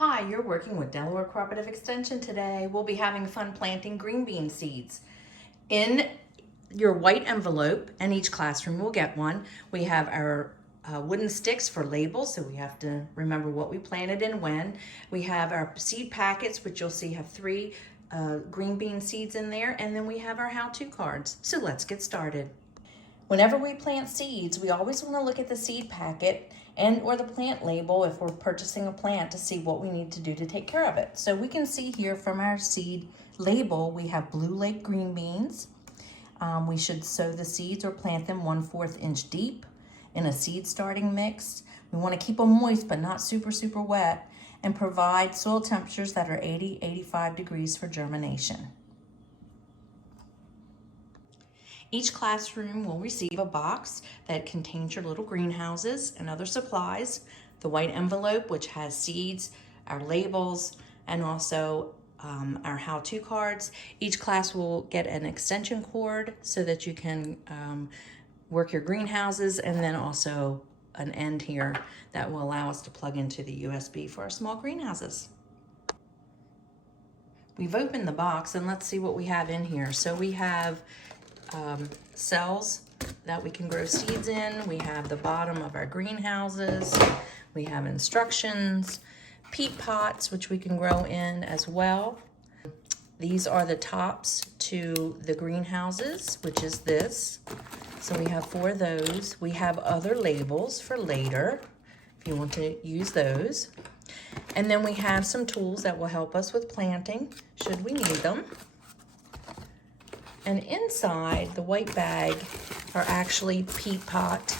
Hi, you're working with Delaware Cooperative Extension today. We'll be having fun planting green bean seeds. In your white envelope, and each classroom will get one, we have our wooden sticks for labels, so we have to remember what we planted and when. We have our seed packets, which you'll see have 3 green bean seeds in there, and then we have our how-to cards. So let's get started. Whenever we plant seeds, we always want to look at the seed packet and or the plant label if we're purchasing a plant to see what we need to do to take care of it. So we can see here from our seed label, we have Blue Lake green beans. We should sow the seeds or plant them 1/4 inch deep in a seed starting mix. We want to keep them moist but not super wet, and provide soil temperatures that are 80-85 degrees for germination. Each classroom will receive a box that contains your little greenhouses and other supplies, the white envelope which has seeds, our labels, and also our how-to cards. Each class will get an extension cord so that you can work your greenhouses, and then also an end here that will allow us to plug into the USB for our small greenhouses. We've opened the box and let's see what we have in here. So we have cells that we can grow seeds in. We have the bottom of our greenhouses. We have instructions, peat pots, which we can grow in as well. These are the tops to the greenhouses, which is this. So we have 4 of those. We have other labels for later, if you want to use those. And then we have some tools that will help us with planting, should we need them. And inside the white bag are actually peat pot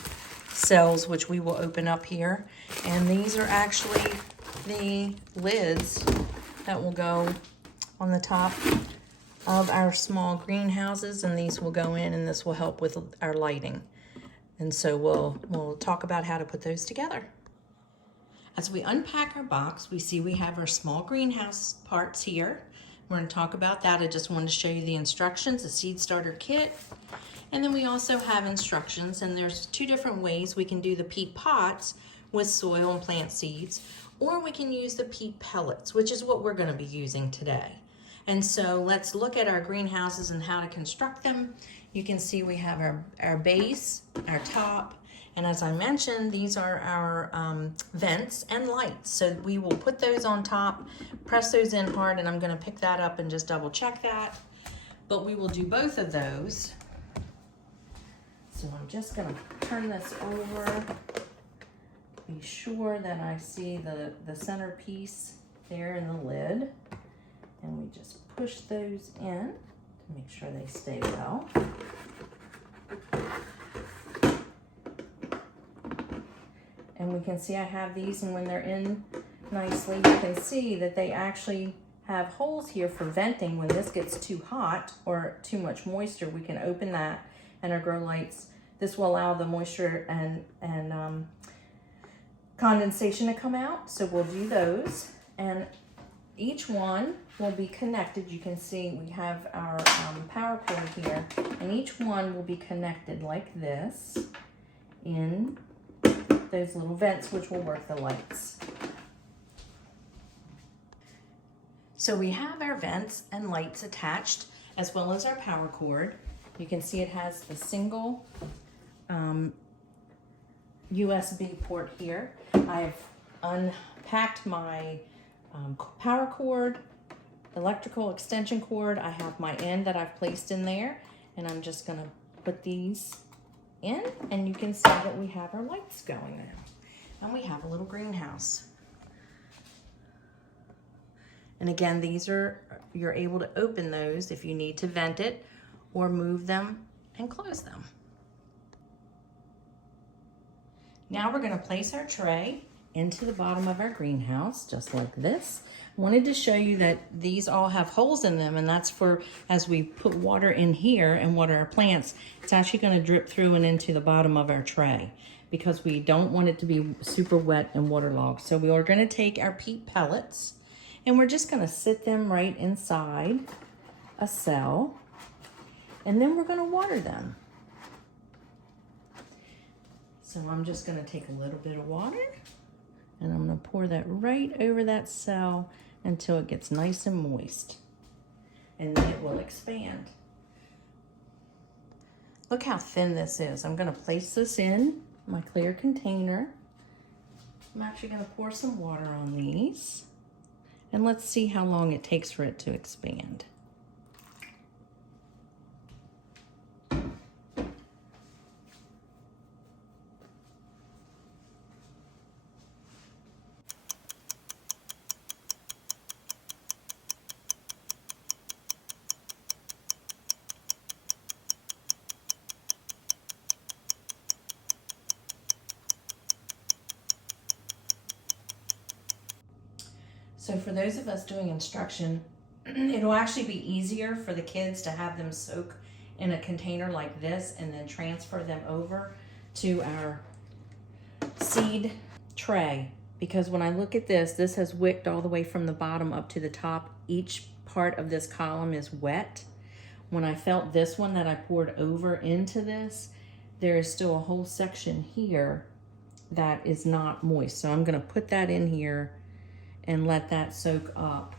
cells, which we will open up here. And these are actually the lids that will go on the top of our small greenhouses, and these will go in, and this will help with our lighting. And so we'll talk about how to put those together. As we unpack our box, we see we have our small greenhouse parts here. We're going to talk about that. I just wanted to show you the instructions, the seed starter kit. And then we also have instructions, and there's 2 different ways we can do the peat pots with soil and plant seeds, or we can use the peat pellets, which is what we're going to be using today. And so let's look at our greenhouses and how to construct them. You can see we have our base, our top, and as I mentioned, these are our vents and lights. So we will put those on top, press those in hard, and I'm going to pick that up and just double check that. But we will do both of those. So I'm just going to turn this over. Be sure that I see the center piece there in the lid. And we just push those in to make sure they stay well. And we can see I have these, and when they're in nicely, you can see that they actually have holes here for venting. When this gets too hot or too much moisture, we can open that, and our grow lights, this will allow the moisture and condensation to come out. So we'll do those, and each one will be connected. You can see we have our power cord here, and each one will be connected like this in those little vents, which will work the lights. So we have our vents and lights attached, as well as our power cord. You can see it has the single USB port here. I've unpacked my power cord, electrical extension cord. I have my end that I've placed in there, and I'm just gonna put these in, and you can see that we have our lights going now. And we have a little greenhouse. And again, these are, you're able to open those if you need to vent it, or move them and close them. Now we're gonna place our tray into the bottom of our greenhouse, just like this. I wanted to show you that these all have holes in them, and that's for, as we put water in here and water our plants, it's actually gonna drip through and into the bottom of our tray, because we don't want it to be super wet and waterlogged. So we are gonna take our peat pellets, and we're just gonna sit them right inside a cell, and then we're gonna water them. So I'm just gonna take a little bit of water And I'm gonna pour that right over that cell until it gets nice and moist. And then it will expand. Look how thin this is. I'm gonna place this in my clear container. I'm actually gonna pour some water on these. And let's see how long it takes for it to expand. So for those of us doing instruction, it'll actually be easier for the kids to have them soak in a container like this and then transfer them over to our seed tray. Because when I look at this, this has wicked all the way from the bottom up to the top. Each part of this column is wet. When I felt this one that I poured over into this, there is still a whole section here that is not moist. So I'm gonna put that in here and let that soak up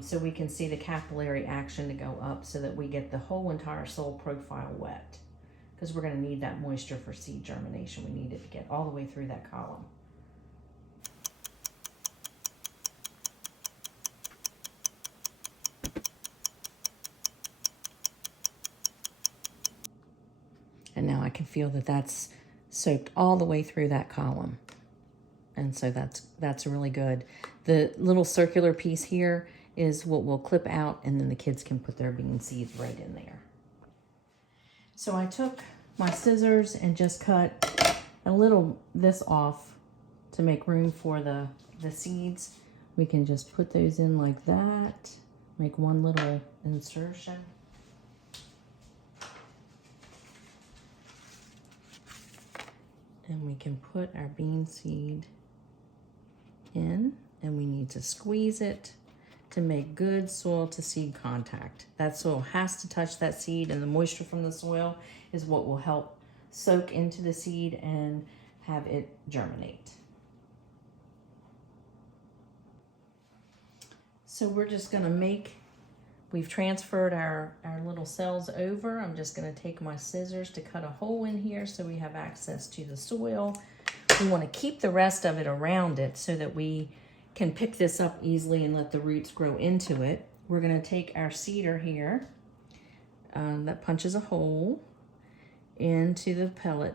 so we can see the capillary action to go up so that we get the whole entire soil profile wet. Because we're gonna need that moisture for seed germination. We need it to get all the way through that column. And now I can feel that that's soaked all the way through that column. And so that's really good. The little circular piece here is what we'll clip out, and then the kids can put their bean seeds right in there. So I took my scissors and just cut a little this off to make room for the seeds. We can just put those in like that, make one little insertion. And we can put our bean seed in, and we need to squeeze it to make good soil to seed contact. That soil has to touch that seed, and the moisture from the soil is what will help soak into the seed and have it germinate. So we're just gonna we've transferred our little cells over. I'm just gonna take my scissors to cut a hole in here so we have access to the soil. We want to keep the rest of it around it so that we can pick this up easily and let the roots grow into it. We're going to take our seeder here that punches a hole into the pellet.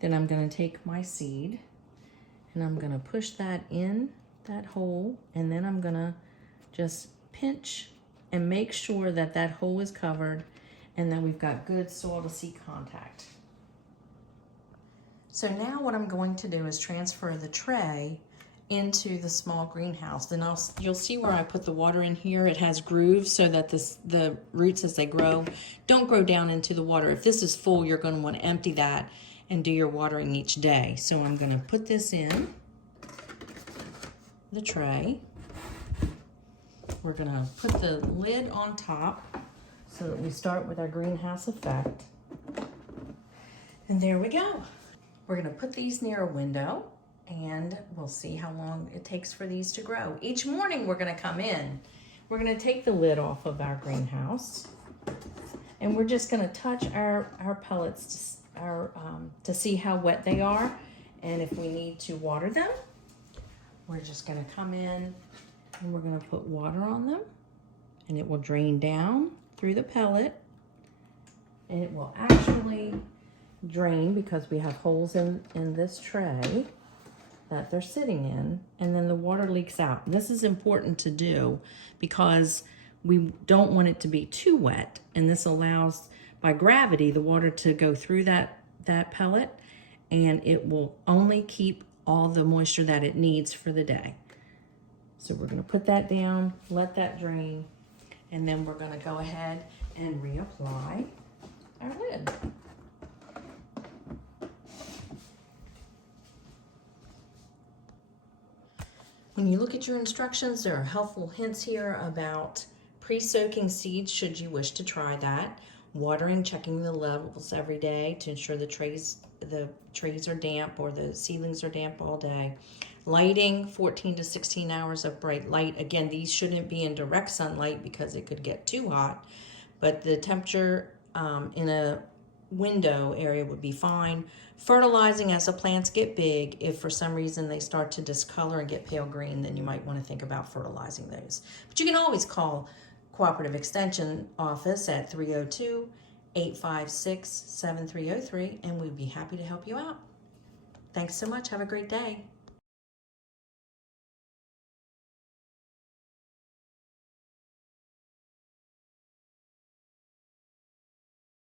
Then I'm going to take my seed and I'm going to push that in that hole, and then I'm going to just pinch and make sure that that hole is covered and that we've got good soil to seed contact. So now what I'm going to do is transfer the tray into the small greenhouse. Then you'll see where I put the water in here. It has grooves so that the roots, as they grow, don't grow down into the water. If this is full, you're going to want to empty that and do your watering each day. So I'm going to put this in the tray. We're going to put the lid on top so that we start with our greenhouse effect. And there we go. We're going to put these near a window, and we'll see how long it takes for these to grow. Each morning we're going to come in. We're going to take the lid off of our greenhouse, and we're just going to touch our pellets to see how wet they are. And if we need to water them, we're just going to come in and we're going to put water on them, and it will drain down through the pellet, and it will actually drain because we have holes in this tray that they're sitting in, and then the water leaks out. And this is important to do because we don't want it to be too wet, and this allows, by gravity, the water to go through that pellet, and it will only keep all the moisture that it needs for the day. So we're going to put that down, let that drain, and then we're going to go ahead and reapply our lid. When you look at your instructions, there are helpful hints here about pre-soaking seeds should you wish to try that. Watering, checking the levels every day to ensure the trees are damp or the ceilings are damp all day. Lighting, 14 to 16 hours of bright light. Again, these shouldn't be in direct sunlight because it could get too hot, but the temperature in a window area would be fine. Fertilizing as the plants get big. If for some reason they start to discolor and get pale green, then you might want to think about fertilizing those. But you can always call Cooperative Extension office at 302-856-7303, and we'd be happy to help you out. Thanks so much. Have a great day.